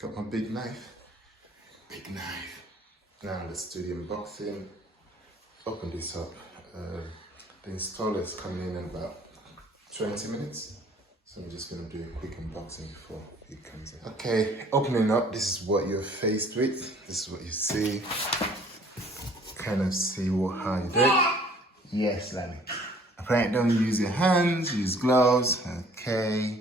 got my big knife. Big knife. Now let's do the unboxing. Open this up. The installer is coming in about 20 minutes. So I'm just going to do a quick unboxing before he comes in. Okay, opening up, this is what you're faced with. This is what you see. Kind of see how you do it. Yes, Lally. Apparently don't use your hands, use gloves. Okay.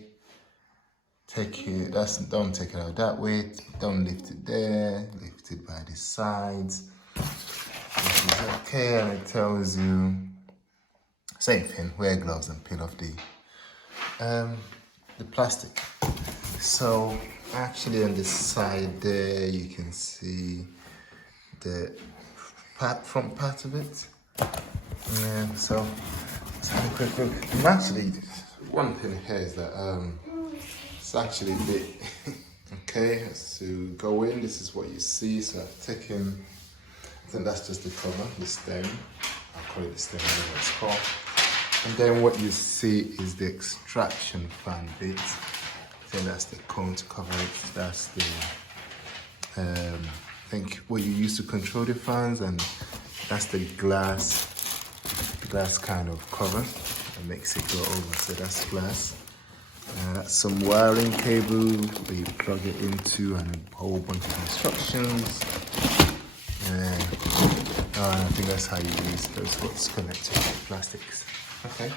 Take it, don't take it out that way. Don't lift it there. Lift it by the sides. This is okay, and it tells you same thing, wear gloves and peel off the plastic. So actually on the side there you can see the front part of it. So let's have a quick look. And actually, one thing here is that it's actually a bit okay. So go in, this is what you see. So I've taken, I think that's just the cover, the stem. I'll call it the stem, I don't know what it's called. And then what you see is the extraction fan bit. So that's the cone to cover it. That's the, I think what you use to control the fans, and that's the glass kind of cover that makes it go over. So that's glass. That's some wiring cable where you plug it into, and a whole bunch of instructions. I think that's how you use those, what's connected to the plastics. Okay,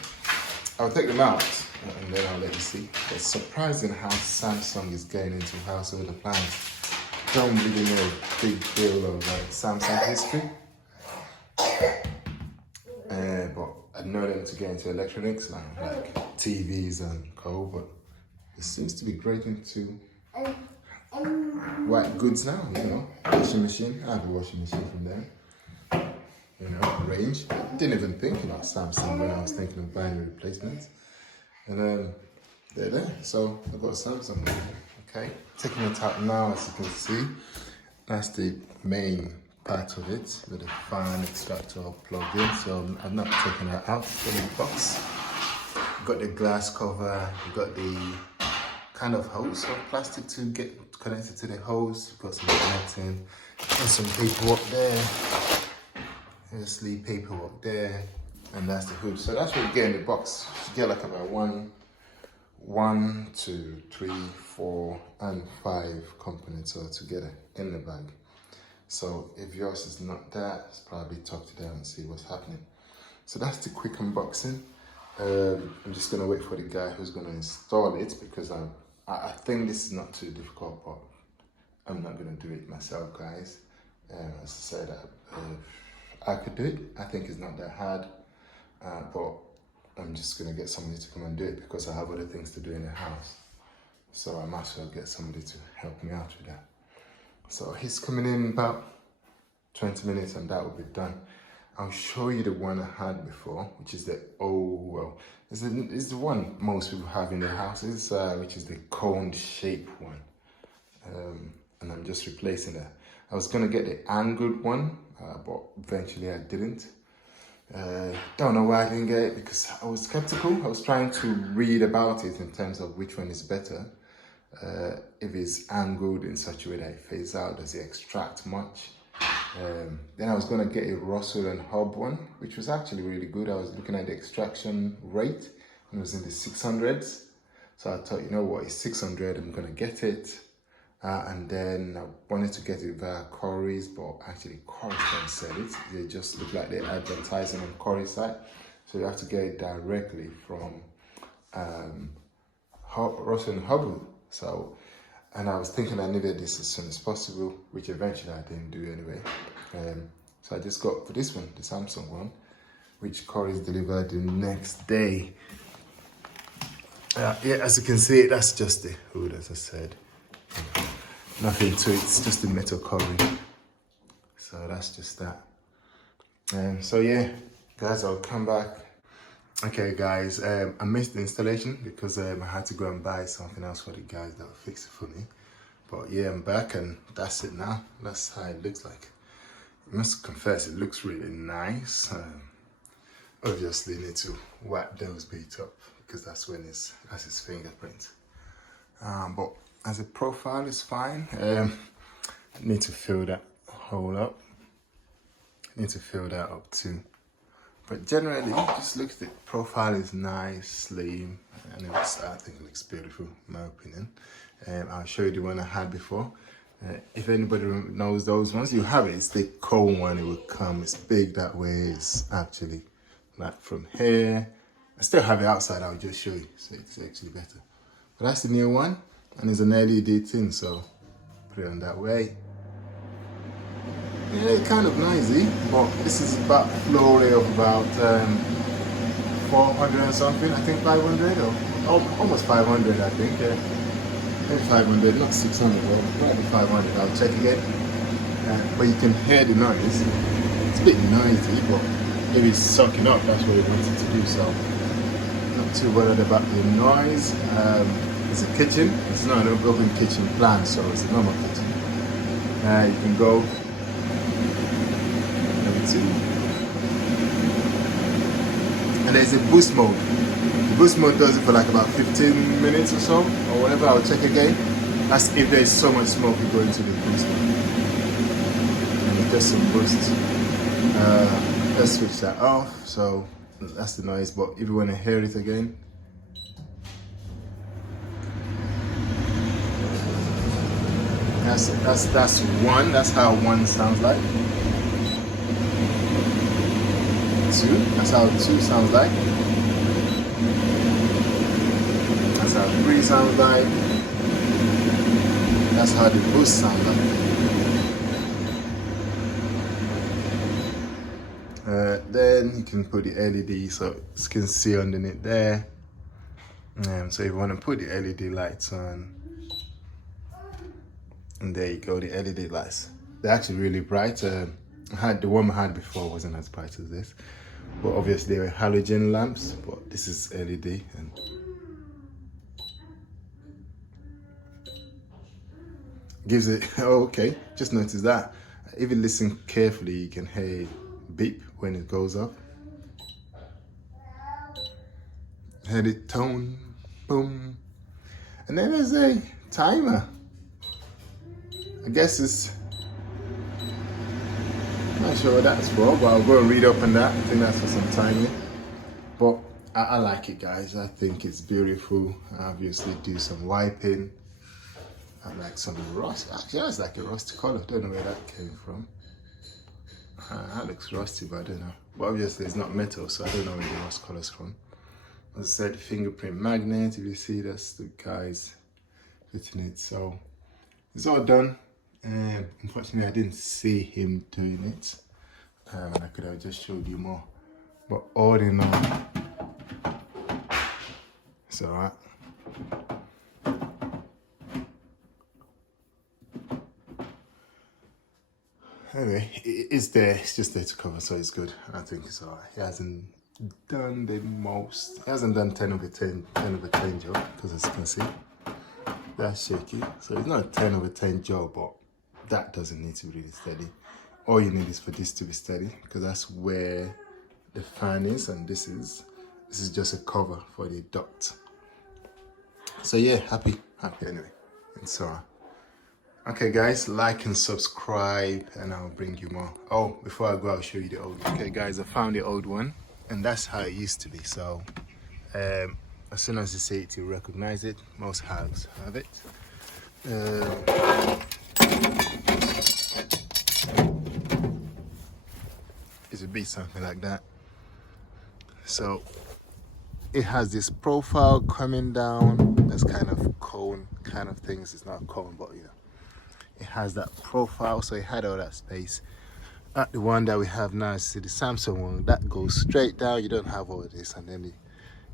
I'll take them out and then I'll let you see. It's surprising how Samsung is getting into household appliances. Don't really know a big deal of Samsung history, but I know them to get into electronics now, like TVs and co. But it seems to be great into white goods now. You know, washing machine. I have a washing machine from them. You know, range. Didn't even think about Samsung when I was thinking of buying a replacement. And they're there. So I've got a Samsung there. Okay. Taking it out now, as you can see. That's the main part of it with the fan extractor plugged in. So I've not taken that out from the box. You've got the glass cover, you've got the kind of hose of plastic to get connected to the hose. You've got some connecting and some paperwork there. Obviously paperwork there, and that's the hood. So that's what you get in the box. You get like about one, 2, 3, 4, and 5 components all together in the bag. So if yours is not that, it's probably talk to them and see what's happening. So that's the quick unboxing. I'm just gonna wait for the guy who's gonna install it, because I think this is not too difficult, but I'm not gonna do it myself, guys. As I said, I could do it. I think it's not that hard, but I'm just gonna get somebody to come and do it because I have other things to do in the house. So I might as well get somebody to help me out with that. So he's coming in about 20 minutes and that will be done. I'll show you the one I had before, which is the, it's the one most people have in their houses, which is the cone shape one. And I'm just replacing that. I was gonna get the angled one, but eventually I didn't. Don't know why I didn't get it, because I was skeptical. I was trying to read about it in terms of which one is better. If it's angled in such a way that it fades out, does it extract much? Then I was gonna get a Russell and Hub one, which was actually really good. I was looking at the extraction rate, and it was in the 600s. So I thought, you know what, it's 600, I'm gonna get it. And then I wanted to get it via Corey's, but actually Corey's don't sell it. They just look like they're advertising on Corey's site. So you have to get it directly from Russell and Hubble. So, and I was thinking I needed this as soon as possible, which eventually I didn't do anyway. So I just got for this one, the Samsung one, which Corey's delivered the next day. Yeah, as you can see, that's just the hood, as I said. Nothing to it, it's just the metal covering. So that's just that. So yeah, guys, I'll come back. Okay guys, I missed the installation because I had to go and buy something else for the guys that will fix it for me. But yeah, I'm back and that's it now. That's how it looks like. I must confess, it looks really nice. Obviously need to wipe those bits up because that's when that's his fingerprint. But as a profile is fine. Need to fill that hole up. Need to fill that up too. But generally, just look at it. Profile is nice, slim, and I think it looks beautiful, in my opinion. I'll show you the one I had before. If anybody knows those ones, you have it. It's the cone one. It will come. It's big that way. It's actually like from here. I still have it outside. I'll just show you. So it's actually better. But that's the new one, and it's an LED thing. So put it on that way. Yeah, it's kind of noisy, but this is about flow rate of about 400 and something. I think 500 or almost 500. I think. Yeah. 500, not 600, probably 500. I'll check again. But you can hear the noise. It's a bit noisy, but if it's sucking up, that's what it wants it to do. So, not too worried about the noise. It's a kitchen. It's not an open kitchen plan, so it's a normal kitchen. You can go number 2, and there's a boost mode. Boost mode does it for like about 15 minutes or so, or whatever. I'll check again. That's if there's so much smoke you go into the boost mode. And it's just some boost. Let's switch that off. So that's the noise, but if you want to hear it again, that's one. That's how one sounds like. 2. That's how 2 sounds like. That's how 3 sounds like. That's how the boost sounds like. Then you can put the LED so you can see underneath there. So if you want to put the LED lights on, and there you go, the LED lights. They're actually really bright. The one I had before wasn't as bright as this, but obviously they were halogen lamps. But this is LED, and gives it. Oh, okay. Just notice that. If you listen carefully, you can hear beep when it goes off. Heard it tone, boom, and then there's a timer. I guess it's. Not sure what that's for, but I'll go and read up on that. I think that's for some timing. But I like it, guys. I think it's beautiful. I obviously do some wiping. I like some rust. Actually, that's like a rusty color. Don't know where that came from. That looks rusty, but I don't know. But obviously, it's not metal, so I don't know where the rust color's from. As I said, fingerprint magnet. If you see, that's the guys fitting it. So it's all done. Unfortunately, I didn't see him doing it. And I could have just showed you more. But all in all, it's alright. Anyway, it's there. It's just there to cover, so it's good. I think it's alright. He hasn't done the most. He hasn't done 10 over 10 job, because as you can see, that's shaky. So it's not a 10 over 10 job, but that doesn't need to be really steady. All you need is for this to be steady, because that's where the fan is, and this is just a cover for the duct. So yeah, happy anyway. It's alright. Okay guys, like and subscribe, and I'll bring you more. Oh, before I go, I'll show you the old one. Okay guys, I found the old one, and that's how it used to be. So as soon as you see it, you recognize it. Most houses have it. It would be something like that. So it has this profile coming down. That's kind of cone kind of things. It's not a cone, but you know, it has that profile. So it had all that space. At the one that we have now, see the Samsung one, that goes straight down. You don't have all of this, and then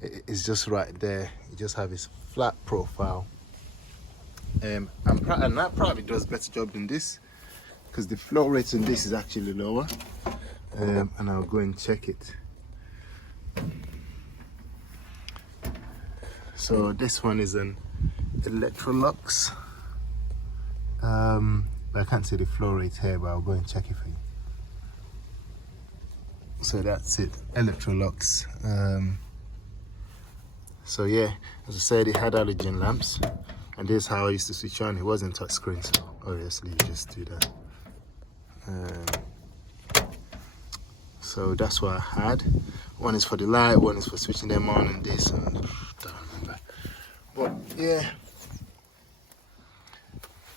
it's just right there. You just have this flat profile. And that probably does a better job than this, because the flow rate on this is actually lower. And I'll go and check it. So this one is an Electrolux. I can't see the flow rate here, but I'll go and check it for you. So that's it, Electrolux. So yeah, as I said, it had halogen lamps. And this is how I used to switch on. It wasn't touchscreen, so obviously you just do that. So that's what I had. One is for the light, one is for switching them on, and this, and I don't remember. But yeah,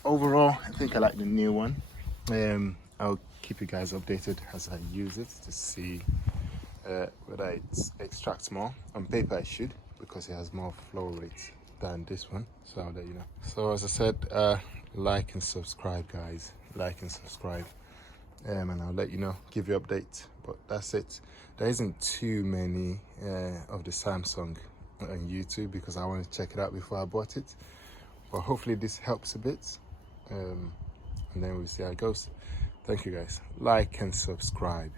overall, I think I like the new one. I'll keep you guys updated as I use it to see whether it extracts more. On paper I should, because it has more flow rates than this one, so I'll let you know. So as I said, like and subscribe, guys. Like and subscribe, and I'll let you know, give you updates. But that's it. There isn't too many of the Samsung on YouTube because I wanted to check it out before I bought it. But hopefully this helps a bit, and then we'll see how it goes. Thank you guys. Like and subscribe.